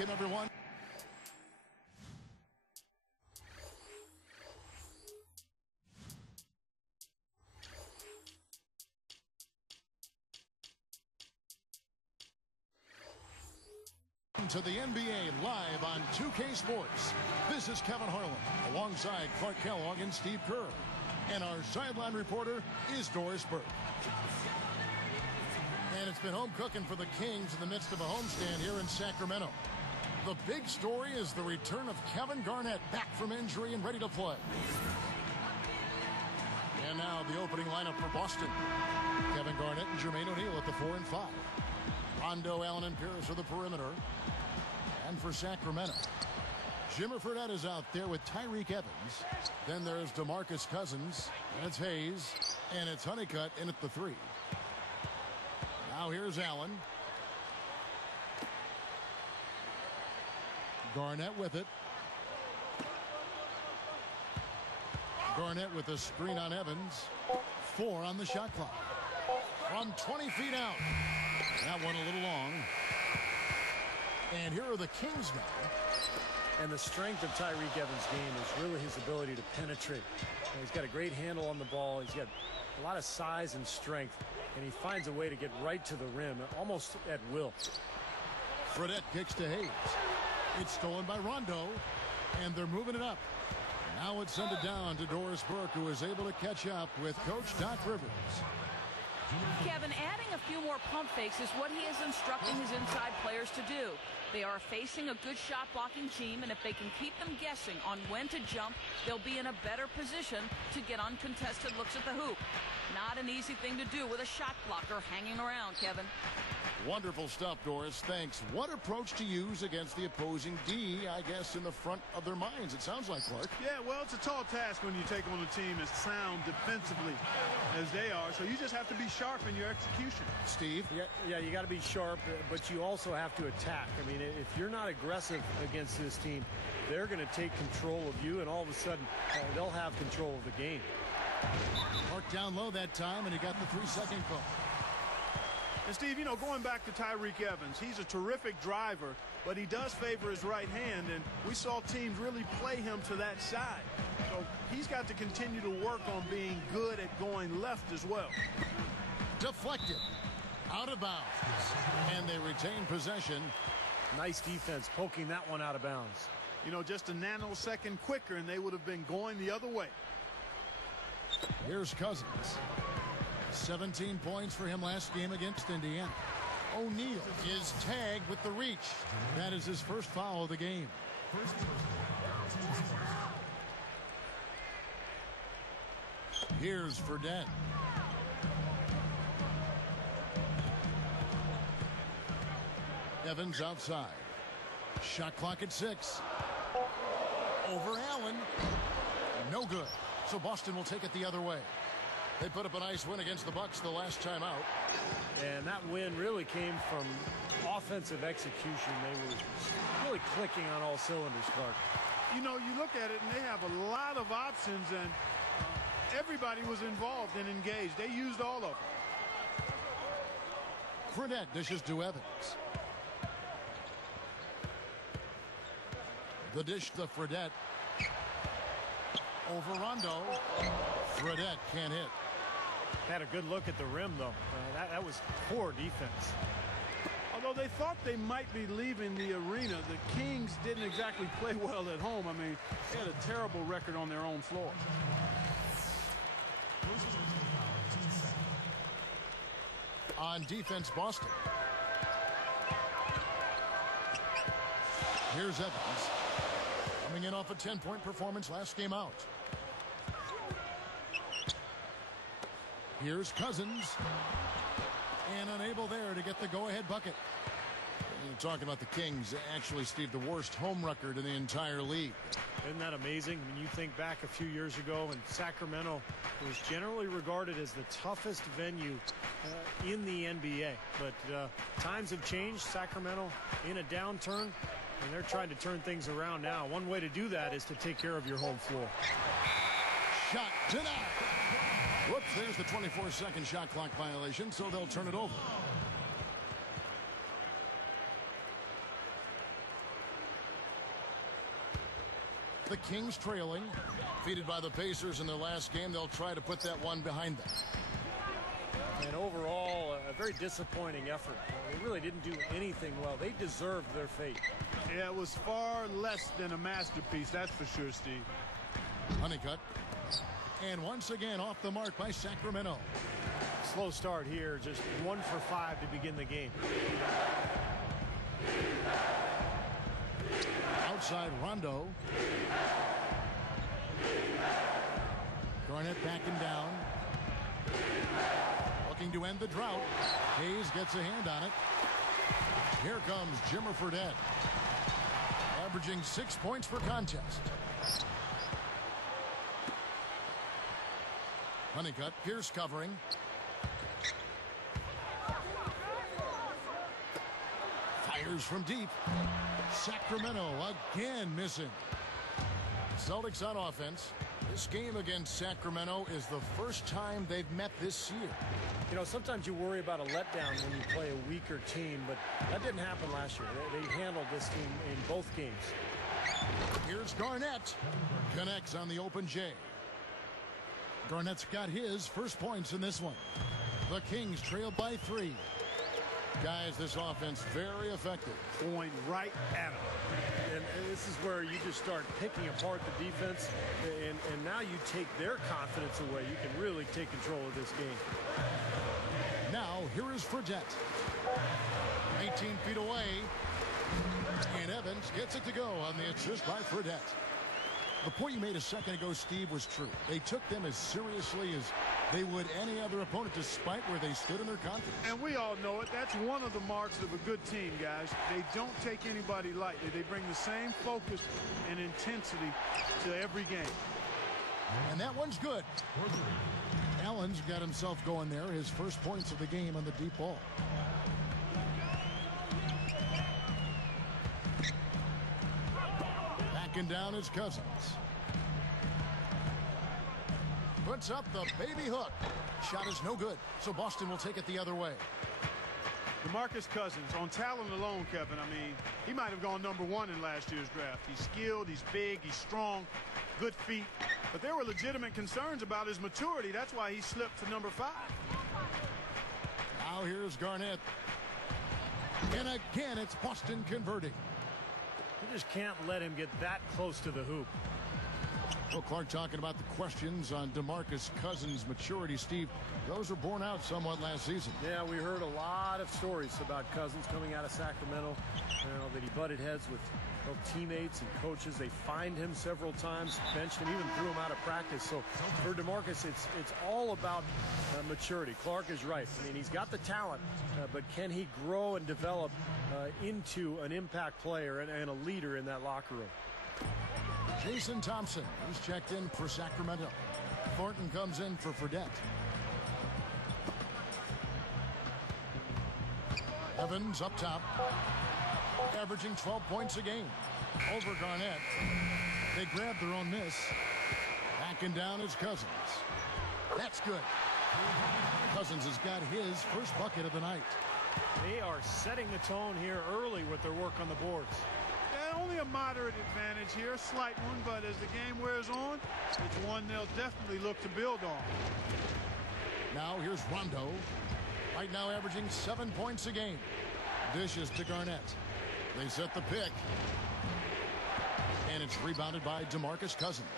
Welcome, everyone. To the NBA live on 2K Sports. This is Kevin Harlan alongside Clark Kellogg and Steve Kerr. And our sideline reporter is Doris Burke. And it's been home cooking for the Kings in the midst of a homestand here in Sacramento. The big story is the return of Kevin Garnett back from injury and ready to play. And now the opening lineup for Boston. Kevin Garnett and Jermaine O'Neal at the 4 and 5. Rondo, Allen, and Pierce are the perimeter. And for Sacramento, Jimmer Fredette is out there with Tyreek Evans. Then there's DeMarcus Cousins, and it's Hayes, and it's Honeycutt in at the 3. Now here's Allen. Garnett with it. Garnett with a screen on Evans. 4 on the shot clock. From 20 feet out. That one a little long. And here are the Kings now. And the strength of Tyreek Evans' game is really his ability to penetrate. He's got a great handle on the ball. He's got a lot of size and strength. And he finds a way to get right to the rim, almost at will. Fredette kicks to Hayes. It's stolen by Rondo. And they're moving it up. Now it's sent it down to Doris Burke, who is able to catch up with Coach Doc Rivers. Kevin, adding a few more pump fakes is what he is instructing his inside players to do. They are facing a good shot blocking team, and if they can keep them guessing on when to jump, they'll be in a better position to get uncontested looks at the hoop. Not an easy thing to do with a shot blocker hanging around, Kevin. Wonderful stuff, Doris. Thanks. What approach to use against the opposing D, I guess, in the front of their minds, it sounds like, Clark. Yeah, well, it's a tall task when you take on a team as sound defensively as they are, so you just have to be sharp in your execution. Steve? Yeah, you got to be sharp, but you also have to attack. I mean, if you're not aggressive against this team, they're going to take control of you, and all of a sudden, they'll have control of the game. Mark down low that time, and he got the 3-second call. And Steve, you know, going back to Tyreek Evans, he's a terrific driver, but he does favor his right hand, and we saw teams really play him to that side. So he's got to continue to work on being good at going left as well. Deflected. Out of bounds. And they retain possession. Nice defense, poking that one out of bounds. You know, just a nanosecond quicker, and they would have been going the other way. Here's Cousins. 17 points for him last game against Indiana. O'Neal is tagged with the reach. That is his first foul of the game. Here's Fredette. Evans outside. Shot clock at 6. Over Allen. No good. So Boston will take it the other way. They put up a nice win against the Bucks the last time out. And that win really came from offensive execution. They were really clicking on all cylinders, Clark. You know, you look at it, and they have a lot of options, and everybody was involved and engaged. They used all of them. Fredette dishes to Evans. The dish to Fredette. Over Rondo. Fredette can't hit. Had a good look at the rim, though. That was poor defense. Although they thought they might be leaving the arena, the Kings didn't exactly play well at home. I mean, they had a terrible record on their own floor. On defense, Boston. Here's Evans. Coming in off a 10-point performance last game out. Here's Cousins. And unable there to get the go-ahead bucket. You're talking about the Kings. Actually, Steve, the worst home record in the entire league. Isn't that amazing? When you think back a few years ago, and Sacramento was generally regarded as the toughest venue in the NBA. But times have changed. Sacramento in a downturn, and they're trying to turn things around now. One way to do that is to take care of your home floor. Shot denied. Whoops, there's the 24-second shot clock violation, so they'll turn it over. The Kings trailing. Defeated by the Pacers in their last game. They'll try to put that one behind them. And overall, a very disappointing effort. They really didn't do anything well. They deserved their fate. Yeah, it was far less than a masterpiece, that's for sure, Steve. Honeycutt. And once again off the mark by Sacramento. Slow start here, just 1 for 5 to begin the game. Outside Rondo. Garnett backing down. Looking to end the drought. Hayes gets a hand on it. Here comes Jimmer Fredette. Averaging 6 points per contest. Honeycutt, Pierce covering. Fires from deep. Sacramento again missing. Celtics on offense. This game against Sacramento is the first time they've met this year. You know, sometimes you worry about a letdown when you play a weaker team, but that didn't happen last year. They handled this team in both games. Here's Garnett. Connects on the open J. Garnett's got his first points in this one. The Kings trail by 3. Guys, this offense very effective. Going right at him. And this is where you just start picking apart the defense, and now you take their confidence away. You can really take control of this game. Now, here is Fredette. 18 feet away. And Evans gets it to go on the assist by Fredette. The point you made a second ago, Steve, was true. They took them as seriously as they would any other opponent, despite where they stood in their confidence. And we all know it. That's one of the marks of a good team, guys. They don't take anybody lightly. They bring the same focus and intensity to every game. And that one's good. Allen's got himself going there. His first points of the game on the deep ball. Backing down his Cousins. Puts up the baby hook. Shot is no good, so Boston will take it the other way. DeMarcus Cousins, on talent alone, Kevin, I mean, he might have gone #1 in last year's draft. He's skilled, he's big, he's strong, good feet. But there were legitimate concerns about his maturity. That's why he slipped to #5. Now here's Garnett. And again, it's Boston converting. You just can't let him get that close to the hoop. Well, Clark talking about the questions on DeMarcus Cousins' maturity. Steve, those were borne out somewhat last season. Yeah, we heard a lot of stories about Cousins coming out of Sacramento. You know, that he butted heads with both teammates and coaches. They fined him several times, benched him, even threw him out of practice. So for DeMarcus, it's all about maturity. Clark is right. I mean, he's got the talent, but can he grow and develop into an impact player and a leader in that locker room? Jason Thompson is checked in for Sacramento. Thornton comes in for Fredette. Evans up top, averaging 12 points a game. Over Garnett. They grab their own miss. Backing down is Cousins. That's good. Cousins has got his first bucket of the night. They are setting the tone here early with their work on the boards. Only a moderate advantage here, a slight one, but as the game wears on, it's one they'll definitely look to build on. Now here's Rondo. Right now averaging 7 points a game. Dishes to Garnett. They set the pick. And it's rebounded by DeMarcus Cousins.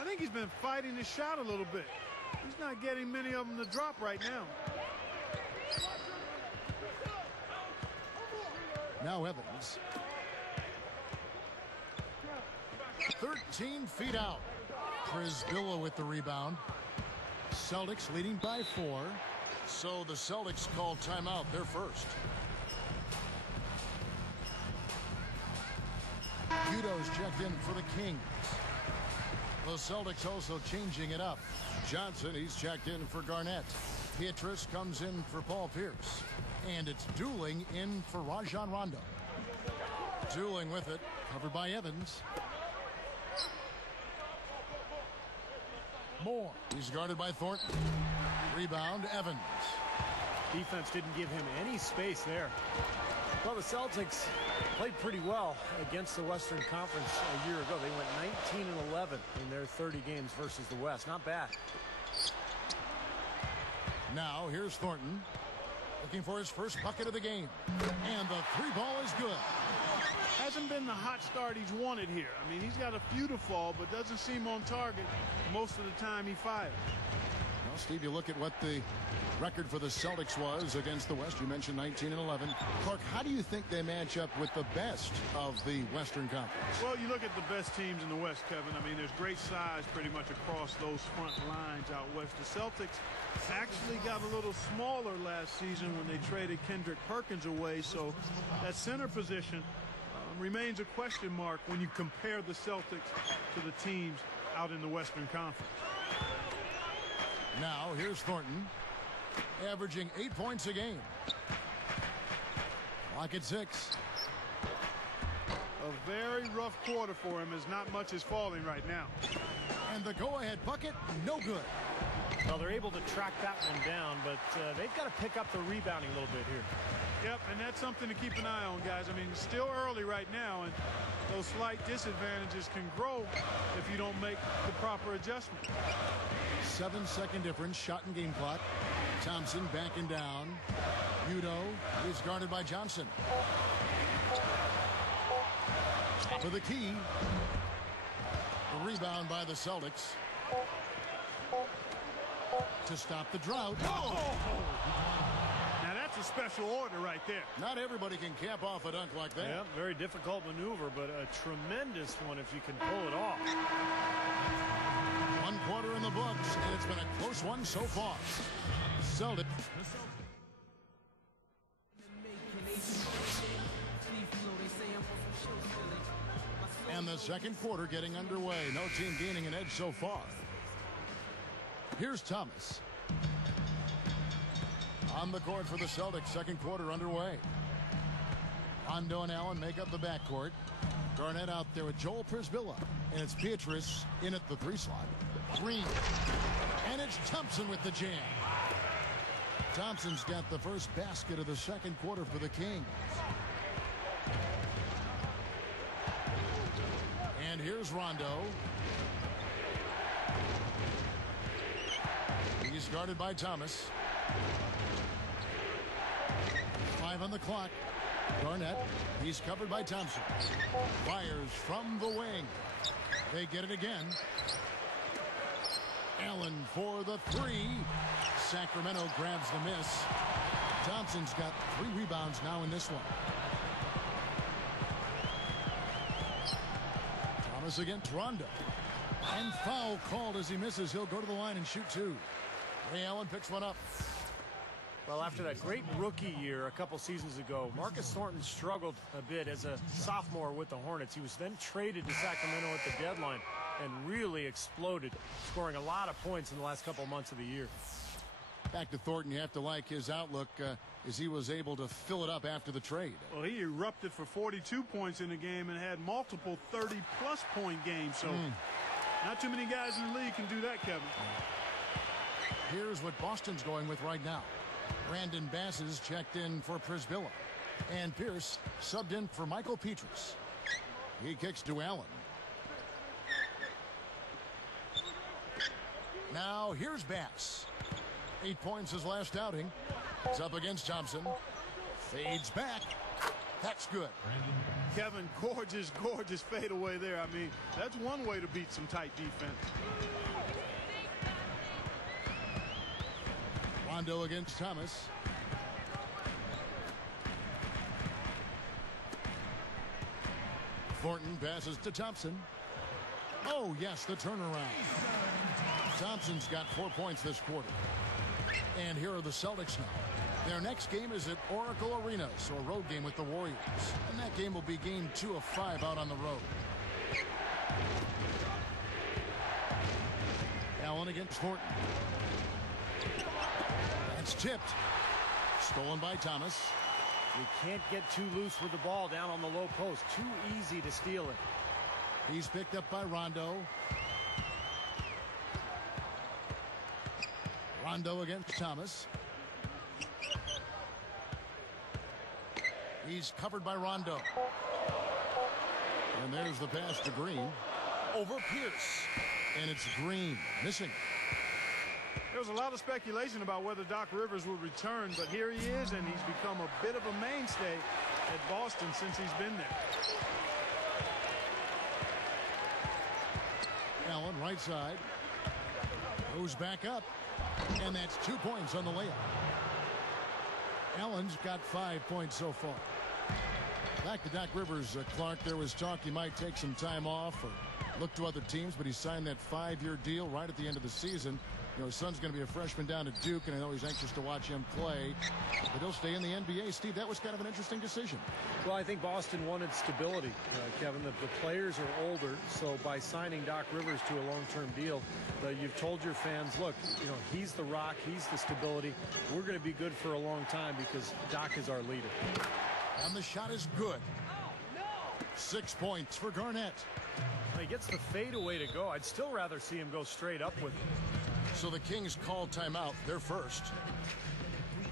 I think he's been fighting his shot a little bit. He's not getting many of them to drop right now. Now Evans. 13 feet out. Prisbilla with the rebound. Celtics leading by 4. So the Celtics call timeout. They're first. Udo's checked in for the Kings. The Celtics also changing it up. Johnson, he's checked in for Garnett. Pietrus comes in for Paul Pierce. And it's Dueling in for Rajon Rondo. Dueling with it, covered by Evans. Moore, he's guarded by Thornton. Rebound, Evans. Defense didn't give him any space there. Well, the Celtics played pretty well against the Western Conference a year ago. They went 19-11 in their 30 games versus the West. Not bad. Now here's Thornton looking for his first bucket of the game. And the three ball is good. Hasn't been the hot start he's wanted here. I mean, he's got a few to fall, but doesn't seem on target most of the time he fires. Well, Steve, you look at what the record for the Celtics was against the West. You mentioned 19-11. Clark, how do you think they match up with the best of the Western Conference? Well, you look at the best teams in the West, Kevin. I mean, there's great size pretty much across those front lines out west. The Celtics actually got a little smaller last season when they traded Kendrick Perkins away, so that center position remains a question mark when you compare the Celtics to the teams out in the Western Conference. Now here's Thornton, averaging 8 points a game. Clock at 6. A very rough quarter for him, as not much is falling right now. And the go-ahead bucket, no good. Well, they're able to track that one down, but they've got to pick up the rebounding a little bit here. Yep, and that's something to keep an eye on, guys. I mean, it's still early right now, and those slight disadvantages can grow if you don't make the proper adjustment. 7-second difference, shot and game clock. Thompson backing down. Udo is guarded by Johnson. Top of the key. The rebound by the Celtics to stop the drought. Oh! Now that's a special order right there. Not everybody can cap off a dunk like that. Yeah, very difficult maneuver, but a tremendous one if you can pull it off. 1 quarter in the books, and it's been a close one so far. Celtics. And the second quarter getting underway. No team gaining an edge so far. Here's Thomas. On the court for the Celtics, second quarter underway. Rondo and Allen make up the backcourt. Garnett out there with Joel Przybilla. And it's Beatrice in at the 3 slot. Green. And it's Thompson with the jam. Thompson's got the first basket of the second quarter for the Kings. And here's Rondo. He's guarded by Thomas. 5 on the clock. Garnett. He's covered by Thompson. Fires from the wing. They get it again. Allen for the 3. Sacramento grabs the miss. Thompson's got 3 rebounds now in this one. Thomas against Rondo. And foul called as he misses. He'll go to the line and shoot 2. Ray Allen picks one up. Well, after that great rookie year a couple seasons ago, Marcus Thornton struggled a bit as a sophomore with the Hornets. He was then traded to Sacramento at the deadline and really exploded, scoring a lot of points in the last couple months of the year. Back to Thornton, you have to like his outlook as he was able to fill it up after the trade. Well, he erupted for 42 points in the game and had multiple 30-plus point games. So not too many guys in the league can do that, Kevin. Here's what Boston's going with right now. Brandon Bass is checked in for Przybilla. And Pierce subbed in for Michael Petrus. He kicks to Allen. Now here's Bass. 8 points his last outing. It's up against Thompson. Fades back. That's good. Kevin, gorgeous, gorgeous fadeaway there. I mean, that's one way to beat some tight defense. Rondo against Thomas. Thornton passes to Thompson. Oh, yes, the turnaround. Thompson's got 4 points this quarter. And here are the Celtics now. Their next game is at Oracle Arena, so a road game with the Warriors. And that game will be game 2 of 5 out on the road. Allen against Thornton. That's tipped. Stolen by Thomas. You can't get too loose with the ball down on the low post. Too easy to steal it. He's picked up by Rondo. Rondo against Thomas. He's covered by Rondo. And there's the pass to Green. Over Pierce. And it's Green missing. There was a lot of speculation about whether Doc Rivers would return, but here he is, and he's become a bit of a mainstay at Boston since he's been there. Allen, right side. Goes back up. And that's 2 points on the layup. Allen's got 5 points so far. Back to Doc Rivers, Clark. There was talk he might take some time off or look to other teams, but he signed that 5-year deal right at the end of the season. You know, his son's going to be a freshman down at Duke, and I know he's anxious to watch him play. But he'll stay in the NBA. Steve, that was kind of an interesting decision. Well, I think Boston wanted stability, Kevin. The players are older, so by signing Doc Rivers to a long-term deal, you've told your fans, look, you know, he's the rock, he's the stability. We're going to be good for a long time because Doc is our leader. And the shot is good. 6 points for Garnett. He gets the fadeaway to go. I'd still rather see him go straight up with it. So the Kings call timeout. They're first.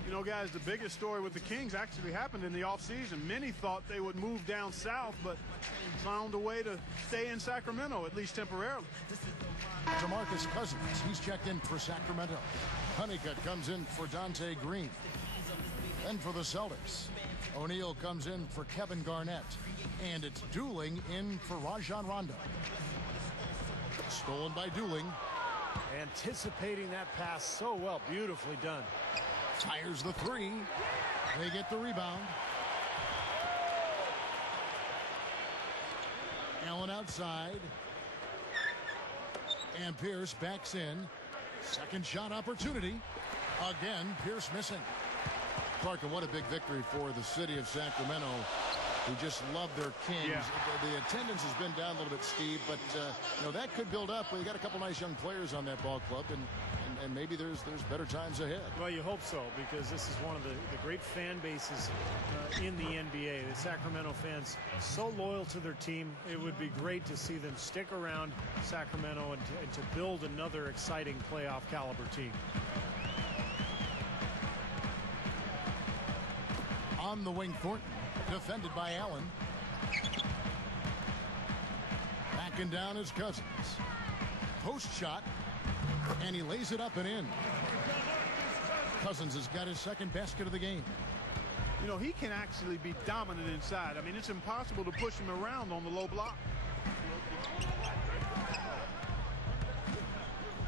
You know, guys, the biggest story with the Kings actually happened in the offseason. Many thought they would move down south, but found a way to stay in Sacramento, at least temporarily. DeMarcus Cousins, he's checked in for Sacramento. Honeycutt comes in for Dante Green. And for the Celtics, O'Neal comes in for Kevin Garnett. And it's Dooling in for Rajon Rondo. Stolen by Dooling. Anticipating that pass so well. Beautifully done. Fires the three. They get the rebound. Allen outside. And Pierce backs in. Second shot opportunity. Again, Pierce missing. Clark, what a big victory for the city of Sacramento, who just love their Kings. Yeah. The attendance has been down a little bit, Steve, but you know, that could build up. We got a couple nice young players on that ball club, and maybe there's better times ahead. Well, you hope so, because this is one of the great fan bases in the NBA. The Sacramento fans, so loyal to their team. It would be great to see them stick around Sacramento and to build another exciting playoff caliber team. On the wing, Thornton, defended by Allen. Backing down his Cousins. Post shot, and he lays it up and in. Cousins has got his second basket of the game. You know, he can actually be dominant inside. I mean, it's impossible to push him around on the low block.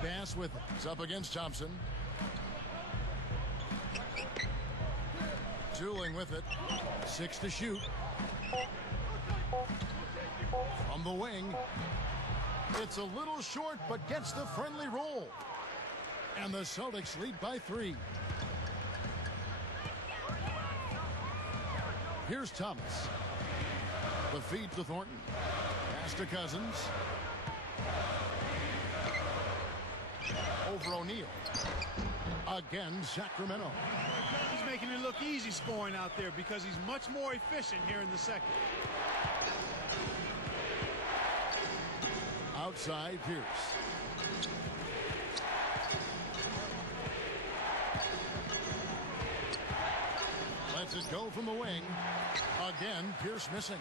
Bass with it. He's up against Thompson. Dooling with it. 6 to shoot. From the wing. It's a little short, but gets the friendly roll. And the Celtics lead by 3. Here's Thomas. The feed to Thornton. Pass to Cousins. Over O'Neal. Again, Sacramento. He's making it look easy scoring out there because he's much more efficient here in the second. Outside, Pierce. Lets it go from the wing. Again, Pierce missing.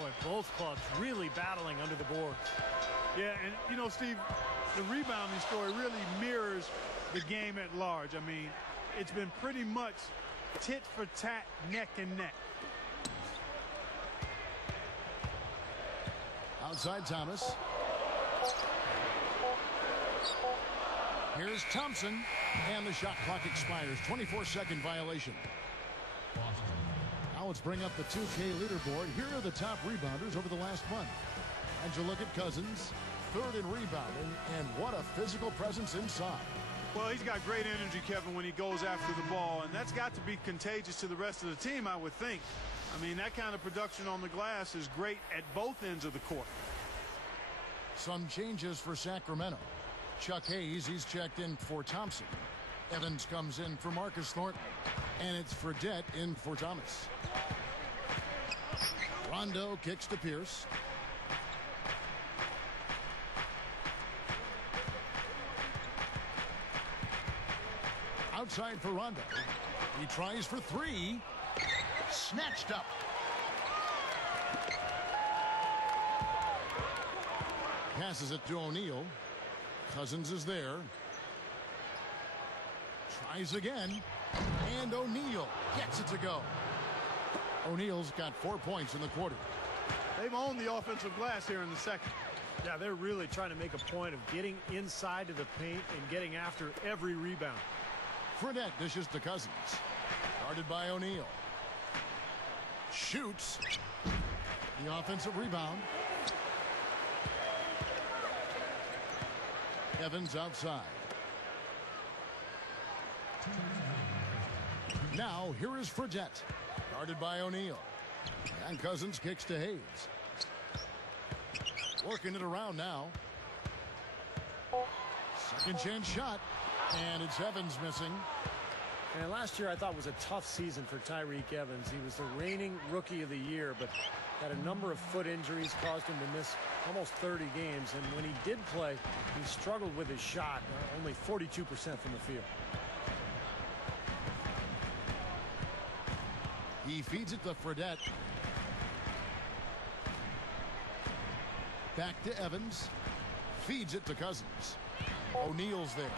Boy, both clubs really battling under the boards. Yeah, and you know, Steve, the rebounding story really mirrors the game at large. I mean, it's been pretty much tit for tat, neck and neck. Outside Thomas. Here's Thompson, and the shot clock expires. 24-second violation. Now let's bring up the 2K leaderboard. Here are the top rebounders over the last month. And you look at Cousins, third in rebounding, and what a physical presence inside. Well, he's got great energy, Kevin, when he goes after the ball, and that's got to be contagious to the rest of the team, I would think. I mean, that kind of production on the glass is great at both ends of the court. Some changes for Sacramento. Chuck Hayes, he's checked in for Thompson. Evans comes in for Marcus Thornton. And it's Fredette in for Thomas. Rondo kicks to Pierce. Outside for Rondo. He tries for 3. Snatched up. Passes it to O'Neal. Cousins is there. Tries again. And O'Neal gets it to go. O'Neal's got 4 points in the quarter. They've owned the offensive glass here in the second. Yeah, they're really trying to make a point of getting inside to the paint and getting after every rebound. Fredette dishes to Cousins. Guarded by O'Neal. Shoots. The offensive rebound. Evans outside. Now here is Fredette. Guarded by O'Neal. And Cousins kicks to Hayes. Working it around now. Second chance shot. And it's Evans missing. And last year I thought was a tough season for Tyreke Evans. He was the reigning Rookie of the Year, but had a number of foot injuries, caused him to miss almost 30 games. And when he did play, he struggled with his shot, only 42% from the field. He feeds it to Fredette. Back to Evans. Feeds it to Cousins. O'Neal's there.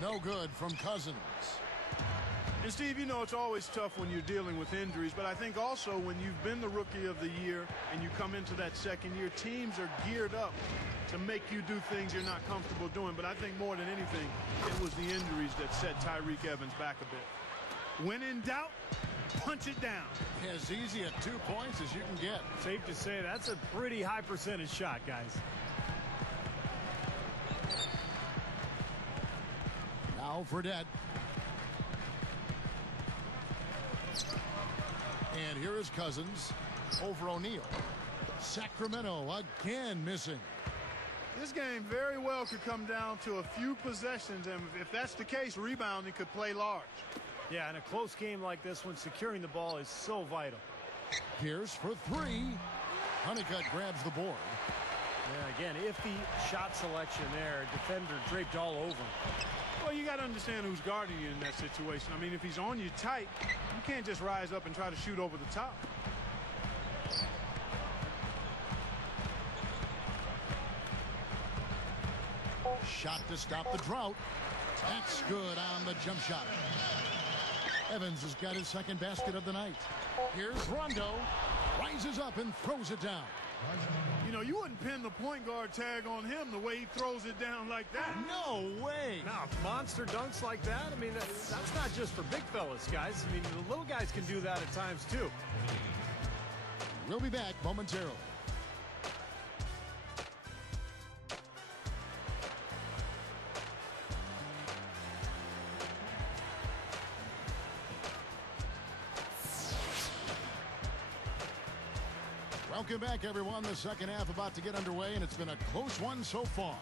No good from Cousins. And Steve, you know it's always tough when you're dealing with injuries, but I think also when you've been the Rookie of the Year and you come into that second year, teams are geared up to make you do things you're not comfortable doing. But I think more than anything, it was the injuries that set Tyreke Evans back a bit. When in doubt, punch it down. As easy at 2 points as you can get. Safe to say that's a pretty high percentage shot, guys. Now Fredette. And here is Cousins over O'Neal. Sacramento again missing. This game very well could come down to a few possessions, and if that's the case, rebounding could play large. Yeah, in a close game like this one, securing the ball is so vital. Pierce for three. Honeycutt grabs the board. Yeah, again, if the shot selection there, defender draped all over him. Well, you got to understand who's guarding you in that situation. I mean, if he's on you tight, you can't just rise up and try to shoot over the top. Shot to stop the drought. That's good on the jump shot. Evans has got his second basket of the night. Here's Rondo. Rises up and throws it down. You know, you wouldn't pin the point guard tag on him the way he throws it down like that. No way. Now, monster dunks like that, I mean, that's not just for big fellas, guys. I mean, the little guys can do that at times, too. We'll be back momentarily. Welcome back, everyone. The second half about to get underway, and it's been a close one so far.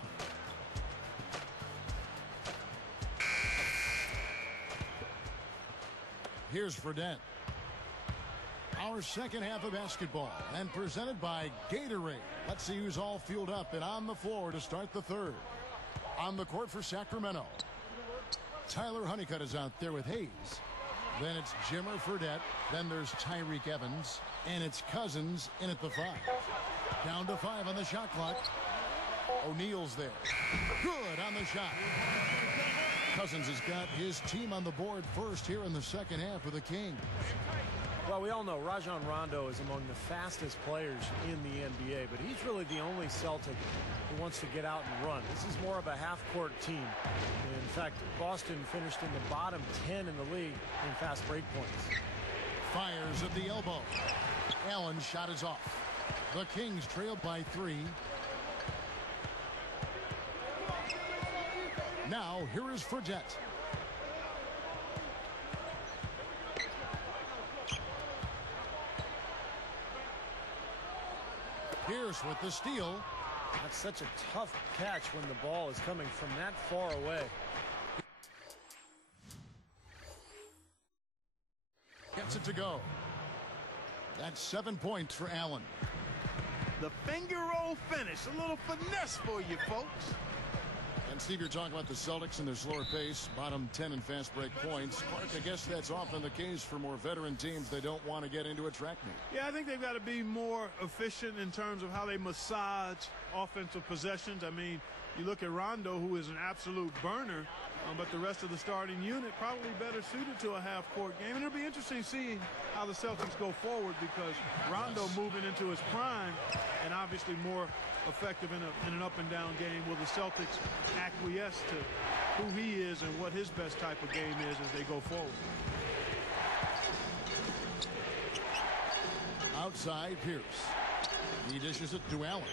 Here's Fredette. Our second half of basketball, and presented by Gatorade. Let's see who's all fueled up and on the floor to start the third. On the court for Sacramento, Tyler Honeycutt is out there with Hayes. Then it's Jimmer Fredette. Then there's Tyreke Evans. And it's Cousins in at the 5. Down to 5 on the shot clock. O'Neal's there. Good on the shot. Cousins has got his team on the board first here in the second half of the Kings. Well, we all know Rajon Rondo is among the fastest players in the NBA, but he's really the only Celtic who wants to get out and run. This is more of a half-court team. In fact, Boston finished in the bottom 10 in the league in fast break points. Fires at the elbow. Allen's shot is off. The Kings trail by 3. Now, here is Fredette. Pierce with the steal. That's such a tough catch when the ball is coming from that far away. Gets it to go. That's 7 points for Allen. The finger roll finish. A little finesse for you, folks. And Steve, you're talking about the Celtics and their slower pace, bottom 10 in fast break points. Clark, I guess that's often the case for more veteran teams. They don't want to get into a track meet. Yeah, I think they've got to be more efficient in terms of how they massage offensive possessions. I mean, you look at Rondo, who is an absolute burner, but the rest of the starting unit probably better suited to a half-court game. And it'll be interesting seeing how the Celtics go forward, because Rondo moving into his prime and obviously more effective in an up-and-down game. Will the Celtics acquiesce to who he is and what his best type of game is as they go forward? Outside, Pierce. He dishes it to Allen.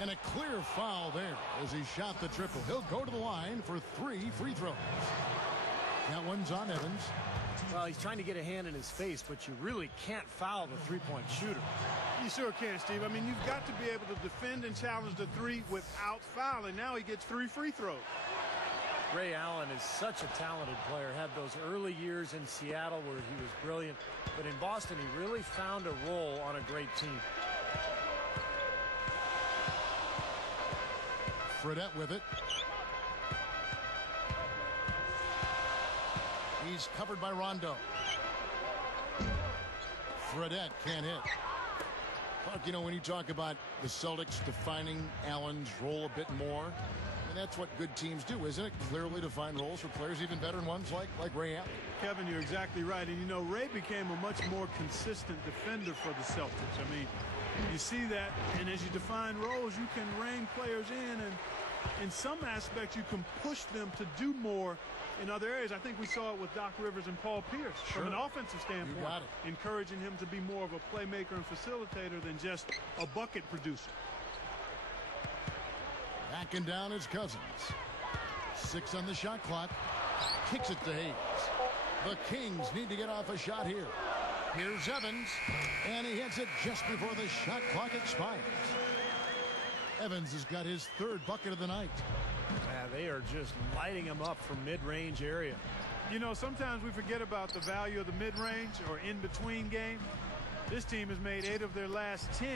And a clear foul there as he shot the triple. He'll go to the line for 3 free throws. That one's on Evans. Well, he's trying to get a hand in his face, but you really can't foul the three-point shooter. You sure can, Steve. I mean, you've got to be able to defend and challenge the three without fouling. Now he gets 3 free throws. Ray Allen is such a talented player. Had those early years in Seattle where he was brilliant. But in Boston, he really found a role on a great team. Fredette with it. He's covered by Rondo. Fredette can't hit. Clark, you know, when you talk about the Celtics defining Allen's role a bit more, and that's what good teams do, isn't it? Clearly defined roles for players, even veteran ones like Ray Allen. Kevin, you're exactly right. And, you know, Ray became a much more consistent defender for the Celtics. I mean, you see that, and as you define roles, you can rein players in, and in some aspects, you can push them to do more in other areas. I think we saw it with Doc Rivers and Paul Pierce. Sure. From an offensive standpoint, You got it. encouraging him to be more of a playmaker and facilitator than just a bucket producer. Backing down his Cousins. 6 on the shot clock. Kicks it to Hayes. The Kings need to get off a shot here. Here's Evans, and he hits it just before the shot clock expires. Evans has got his 3rd bucket of the night. Yeah, they are just lighting him up from mid-range area. You know, sometimes we forget about the value of the mid-range or in-between game. This team has made 8 of their last 10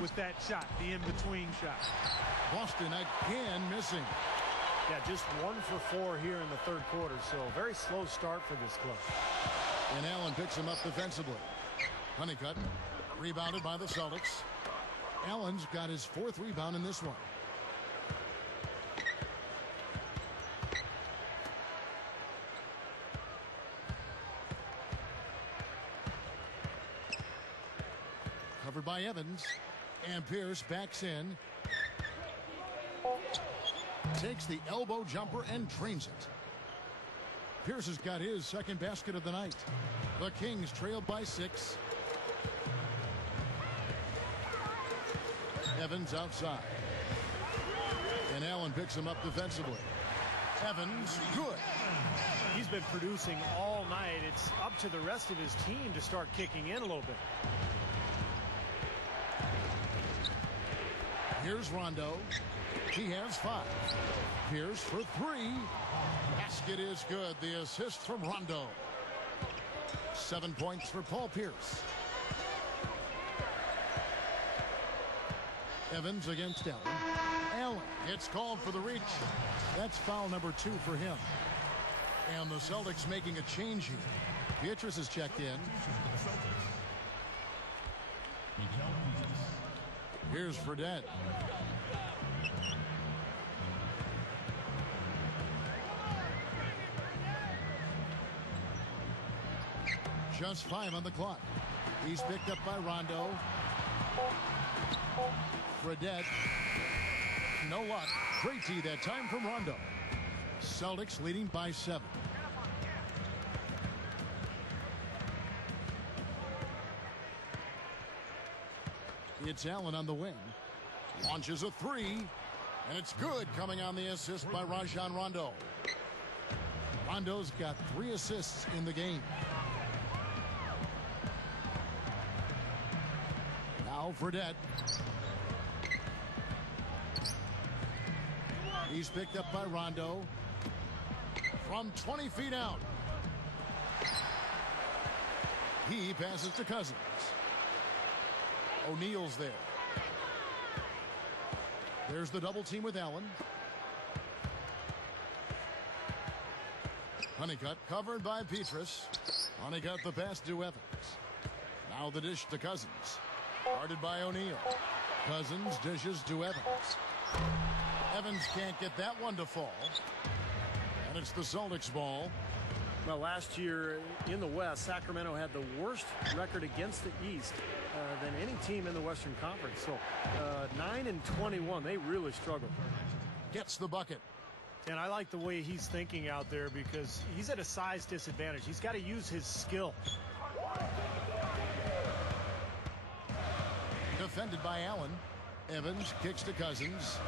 with that shot, the in-between shot. Boston again missing. Yeah, just 1 for 4 here in the 3rd quarter, so a very slow start for this club. And Allen picks him up defensively. Honeycutt rebounded by the Celtics. Allen's got his 4th rebound in this one. Covered by Evans. And Pierce backs in. Takes the elbow jumper and drains it. Pierce has got his 2nd basket of the night. The Kings trail by 6. Evans outside. And Allen picks him up defensively. Evans, good. He's been producing all night. It's up to the rest of his team to start kicking in a little bit. Here's Rondo. He has 5. Pierce for 3. Basket is good. The assist from Rondo. 7 points for Paul Pierce. Evans against Allen. Allen gets called for the reach. That's foul number 2 for him. And the Celtics making a change here. Beatrice has checked in. Here's Fredette. Just 5 on the clock. He's picked up by Rondo. Fredette. No luck. Great D that time from Rondo. Celtics leading by 7. It's Allen on the wing. Launches a 3. And it's good, coming on the assist by Rajon Rondo. Rondo's got 3 assists in the game. Now Fredette. He's picked up by Rondo from 20 feet out. He passes to Cousins. O'Neal's there. There's the double team with Allen. Honeycutt covered by Petrus. Honeycutt the pass to Evans. Now the dish to Cousins. Guarded by O'Neal. Cousins dishes to Evans. Evans can't get that one to fall. And it's the Celtics ball. Well, last year in the West, Sacramento had the worst record against the East than any team in the Western Conference. So 9-21, they really struggled. Gets the bucket. And I like the way he's thinking out there because he's at a size disadvantage. He's got to use his skill. Defended by Allen. Evans kicks to Cousins.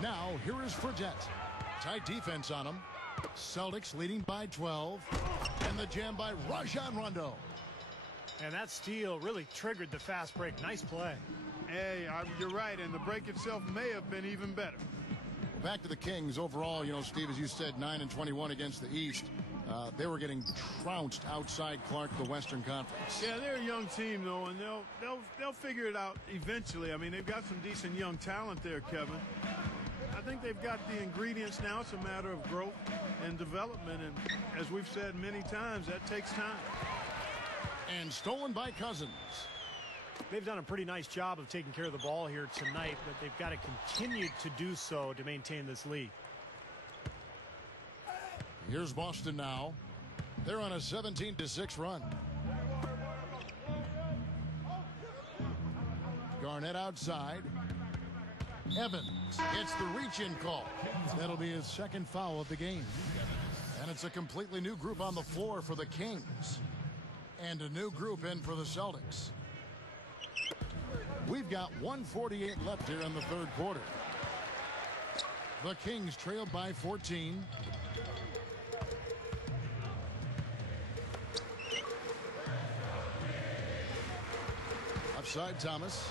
Now here is Fredette. Tight defense on him. Celtics leading by 12. And the jam by Rajon Rondo. And that steal really triggered the fast break. Nice play. Hey, you're right, and the break itself may have been even better. Back to the Kings. Overall, you know, Steve, as you said, 9-21 against the East. They were getting trounced outside Clark, the Western Conference. Yeah, they're a young team, though, and they'll figure it out eventually. I mean, they've got some decent young talent there, Kevin. I think they've got the ingredients now. It's a matter of growth and development, and as we've said many times, that takes time. And stolen by Cousins. They've done a pretty nice job of taking care of the ball here tonight, but they've got to continue to do so to maintain this lead. Here's Boston now. They're on a 17-6 run. Garnett outside. Evans gets the reach-in call. That'll be his second foul of the game. And it's a completely new group on the floor for the Kings. And a new group in for the Celtics. We've got 1:48 left here in the third quarter. The Kings trailed by 14. Upside Thomas.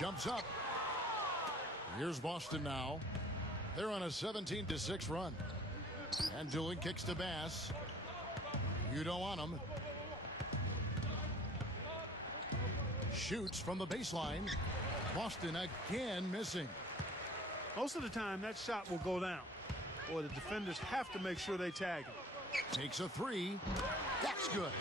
Jumps up. Here's Boston now. They're on a 17-6 run. And Doolin kicks to Bass. You don't want him. Shoots from the baseline. Boston again missing. Most of the time, that shot will go down. Or the defenders have to make sure they tag him. Takes a three. That's good.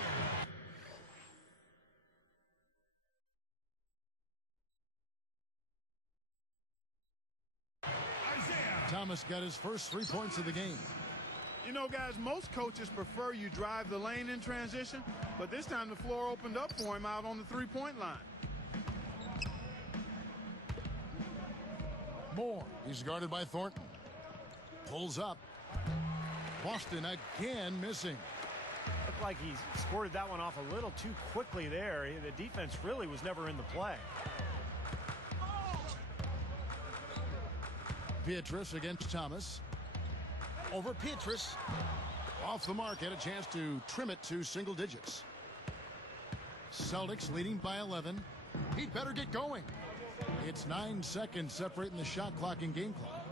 Thomas got his first 3 points of the game. You know, guys, most coaches prefer you drive the lane in transition, but this time the floor opened up for him out on the three-point line. Moore. He's guarded by Thornton. Pulls up. Boston again missing. Looked like he squirted that one off a little too quickly there. The defense really was never in the play. Petrus against Thomas. Over Petrus. Off the mark. Had a chance to trim it to single digits. Celtics leading by 11. He'd better get going. It's 9 seconds separating the shot clock and game clock.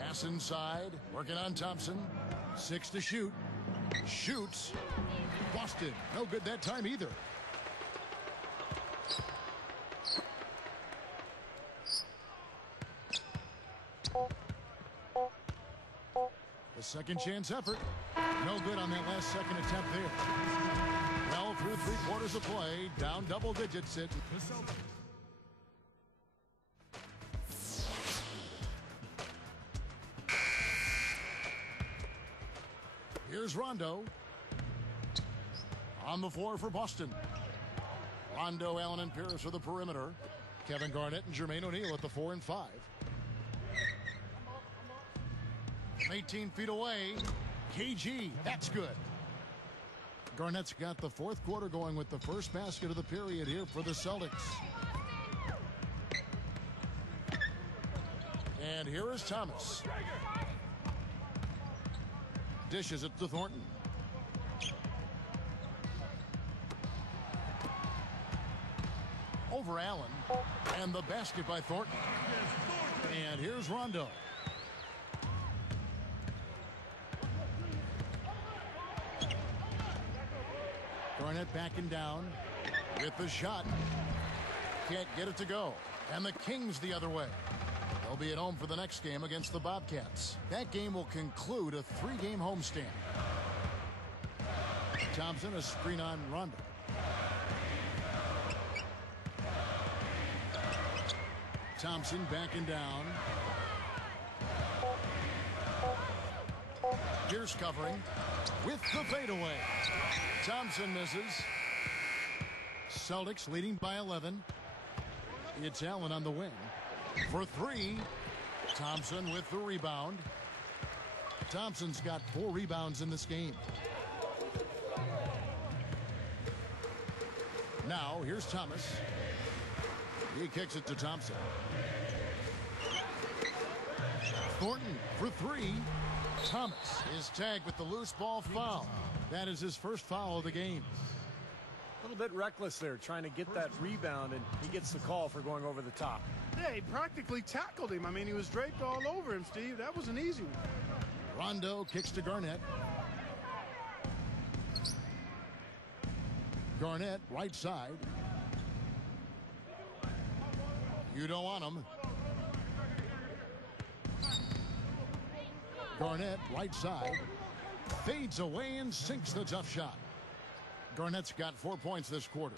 Pass inside. Working on Thompson. 6 to shoot. Shoots. Boston. No good that time either. The second chance effort. No good on that last second attempt there. Well, through 3 quarters of play, down double digits at the Celtics. Here's Rondo. On the floor for Boston. Rondo, Allen, and Pierce for the perimeter. Kevin Garnett and Jermaine O'Neal at the 4 and 5. 18 feet away. KG. That's good. Garnett's got the fourth quarter going with the first basket of the period here for the Celtics. And here is Thomas. Dishes it to Thornton. Over Allen. And the basket by Thornton. And here's Rondo. Garnett backing down with the shot. Can't get it to go. And the Kings the other way. They'll be at home for the next game against the Bobcats. That game will conclude a 3-game homestand. Thompson, a screen on Rondo. Thompson backing down. Pierce covering with the fadeaway. Thompson misses. Celtics leading by 11. It's Allen on the wing. For 3. Thompson with the rebound. Thompson's got 4 rebounds in this game. Now, here's Thomas. He kicks it to Thompson. Thornton for 3. Thomas is tagged with the loose ball foul. That is his first foul of the game. A little bit reckless there, trying to get that rebound, and he gets the call for going over the top. Yeah, he practically tackled him. I mean, he was draped all over him, Steve. That was an easy one. Rondo kicks to Garnett. Garnett, right side. You don't want him. Garnett, right side. Fades away and sinks the tough shot. Garnett's got 4 points this quarter.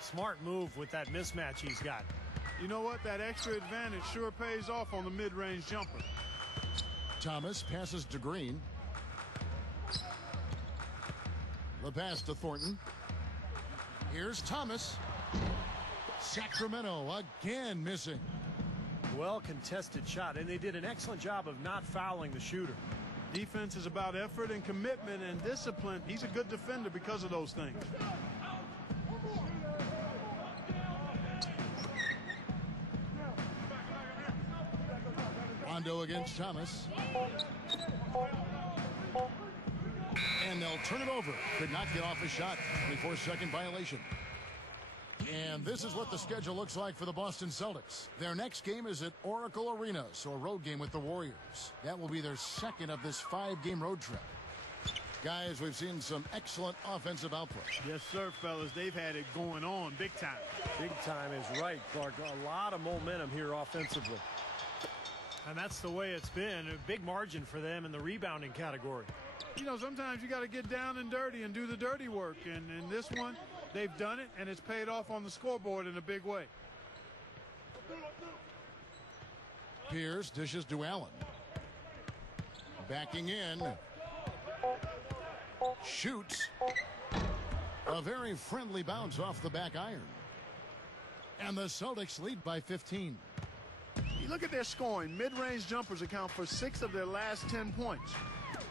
Smart move with that mismatch he's got. You know what? That extra advantage sure pays off on the mid-range jumper. Thomas passes to Green. The pass to Thornton. Here's Thomas. Sacramento again missing. Well contested shot, and they did an excellent job of not fouling the shooter. Defense is about effort and commitment and discipline. He's a good defender because of those things. Rondo against Thomas. And they'll turn it over. Could not get off a shot. 24-second violation. And this is what the schedule looks like for the Boston Celtics. Their next game is at Oracle Arena, so a road game with the Warriors. That will be their second of this 5-game road trip. Guys, we've seen some excellent offensive output. Yes, sir, fellas. They've had it going on big time. Big time is right, Clark. A lot of momentum here offensively. And that's the way it's been. A big margin for them in the rebounding category. You know, sometimes you got to get down and dirty and do the dirty work. And in this one, they've done it, and it's paid off on the scoreboard in a big way. Pierce dishes to Allen. Backing in. Shoots. A very friendly bounce off the back iron. And the Celtics lead by 15. You look at their scoring. Mid-range jumpers account for 6 of their last 10 points.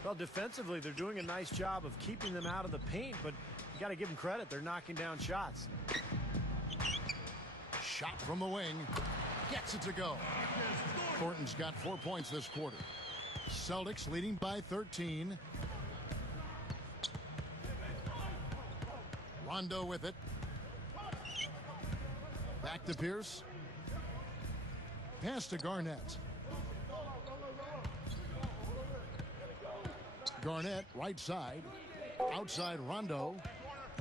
Well, defensively, they're doing a nice job of keeping them out of the paint, but you got to give them credit. They're knocking down shots. Shot from the wing. Gets it to go. Thornton's got 4 points this quarter. Celtics leading by 13. Rondo with it. Back to Pierce. Pass to Garnett. Garnett, right side. Outside Rondo.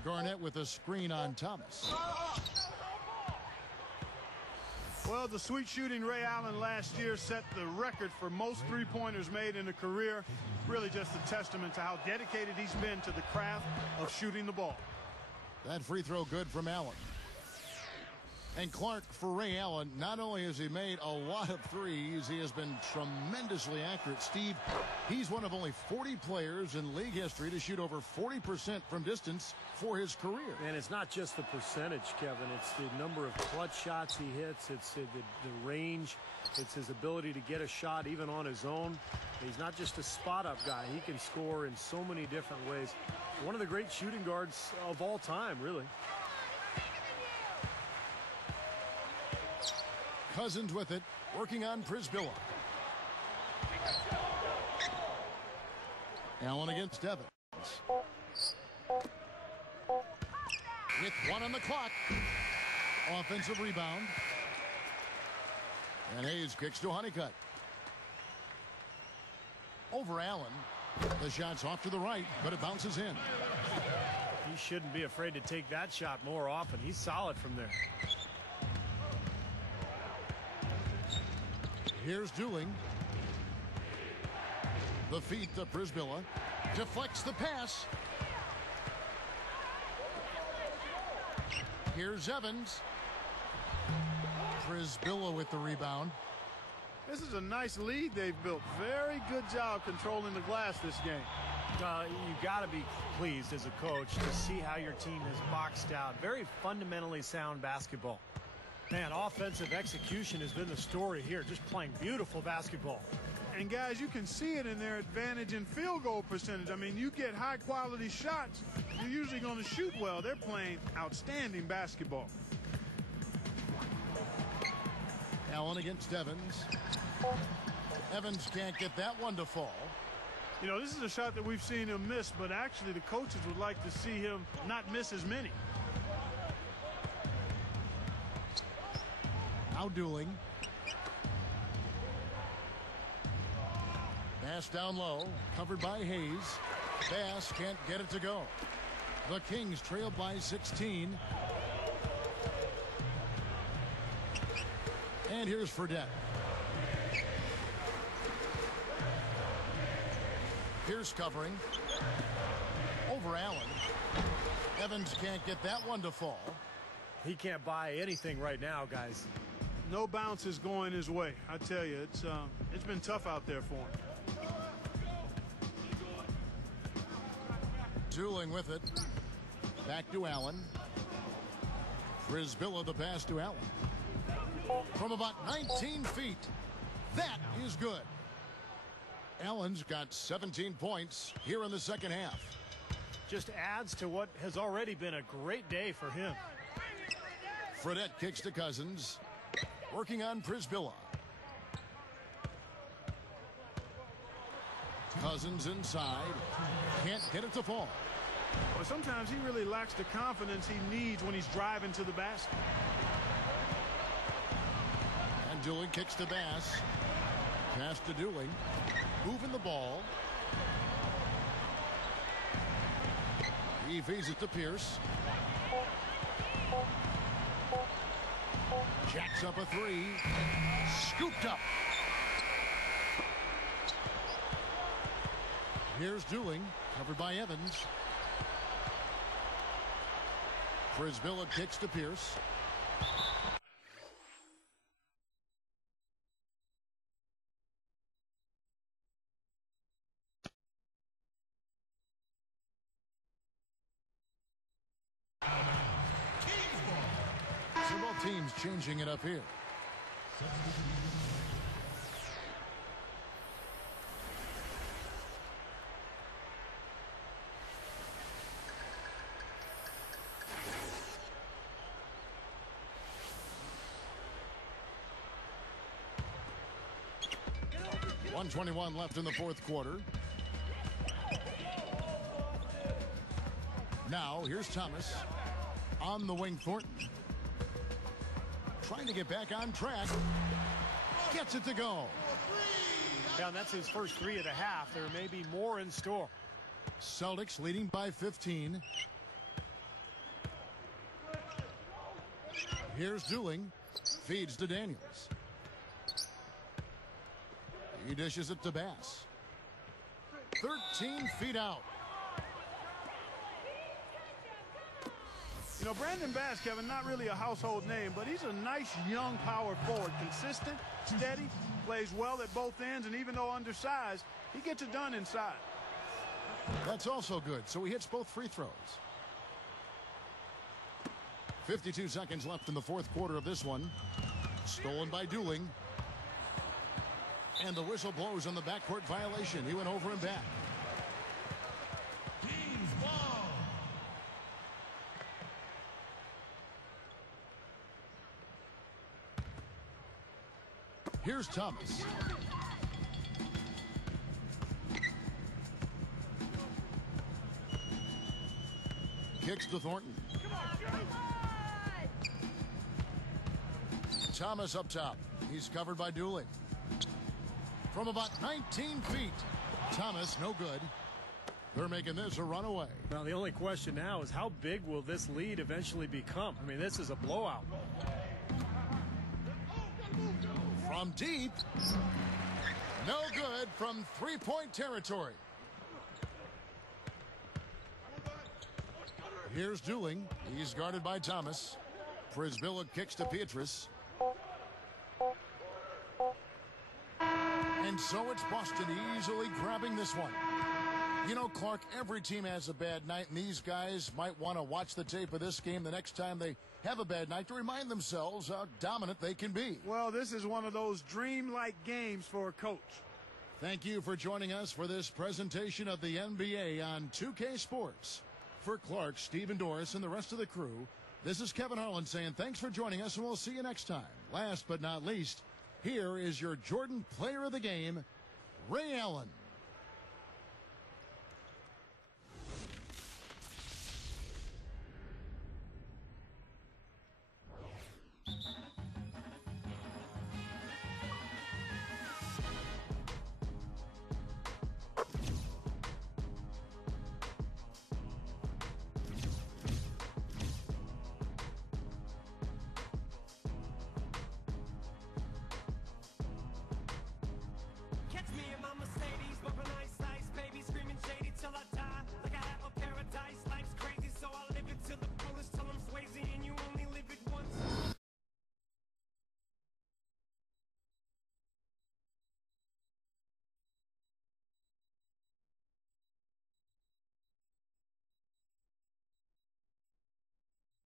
Garnett with a screen on Thomas. Well, the sweet shooting Ray Allen last year set the record for most three-pointers made in a career. Really just a testament to how dedicated he's been to the craft of shooting the ball. That free throw good from Allen. And Clark, for Ray Allen, not only has he made a lot of threes, he has been tremendously accurate. Steve, he's one of only 40 players in league history to shoot over 40% from distance for his career. And it's not just the percentage, Kevin. It's the number of clutch shots he hits. It's the range. It's his ability to get a shot even on his own. He's not just a spot-up guy. He can score in so many different ways. One of the great shooting guards of all time, really. Cousins with it, working on Prisbilla. Allen against Evans. With 1 on the clock. Offensive rebound. And Hayes kicks to Honeycutt. Over Allen. The shot's off to the right, but it bounces in. He shouldn't be afraid to take that shot more often. He's solid from there. Here's Dooling. The feet to Przybilla. Deflects the pass. Here's Evans. Przybilla with the rebound. This is a nice lead they've built. Very good job controlling the glass this game. You got to be pleased as a coach to see how your team is boxed out. Very fundamentally sound basketball. Man, offensive execution has been the story here. Just playing beautiful basketball. And guys, you can see it in their advantage in field goal percentage. I mean, you get high quality shots, you're usually going to shoot well. They're playing outstanding basketball. Allen against Evans. Evans can't get that one to fall. You know, this is a shot that we've seen him miss, but actually the coaches would like to see him not miss as many. Now Dooling. Pass down low, covered by Hayes. Bass can't get it to go. The Kings trail by 16. And here's Fredette. Pierce covering. Over Allen. Evans can't get that one to fall. He can't buy anything right now, guys. No bounces going his way. I tell you, it's been tough out there for him. Dooling with it. Back to Allen. Przybilla the pass to Allen. From about 19 feet. That is good. Allen's got 17 points here in the second half. Just adds to what has already been a great day for him. Fredette kicks to Cousins. Working on Przybilla. Cousins inside. Can't get it to fall. Well, sometimes he really lacks the confidence he needs when he's driving to the basket. And Dooling kicks to Bass. Pass to Dooling. Moving the ball. He feeds it to Pierce. Jacks up a three. Scooped up. Here's Dooling, covered by Evans. Przybilla kicks to Pierce. So both teams changing it up here. .121 left in the fourth quarter. Now here's Thomas on the wing. Thornton trying to get back on track. Gets it to go. Yeah, and that's his first three of the half. There may be more in store. Celtics leading by 15. Here's Dooling. Feeds to Daniels. He dishes it to Bass. 13 feet out. You know, Brandon Bass, Kevin, not really a household name, but he's a nice young power forward. Consistent, steady, plays well at both ends, and even though undersized, he gets it done inside. That's also good, so he hits both free throws. 52 seconds left in the fourth quarter of this one. Stolen by Dooling. And the whistle blows on the backcourt violation. He went over and back. Here's Thomas. Kicks to Thornton. Thomas up top. He's covered by Dooling. From about 19 feet. Thomas, no good. They're making this a runaway. Now, the only question now is how big will this lead eventually become? I mean, this is a blowout. From deep. No good from three-point territory. Here's Dooling. He's guarded by Thomas. Frisbilla kicks to Pietrus. And so it's Boston easily grabbing this one. You know, Clark, every team has a bad night, and these guys might want to watch the tape of this game the next time they have a bad night to remind themselves how dominant they can be. Well, this is one of those dream-like games for a coach. Thank you for joining us for this presentation of the NBA on 2K Sports. For Clark, Stephen Doris, and the rest of the crew, this is Kevin Harlan saying thanks for joining us, and we'll see you next time. Last but not least, here is your Jordan Player of the Game, Ray Allen.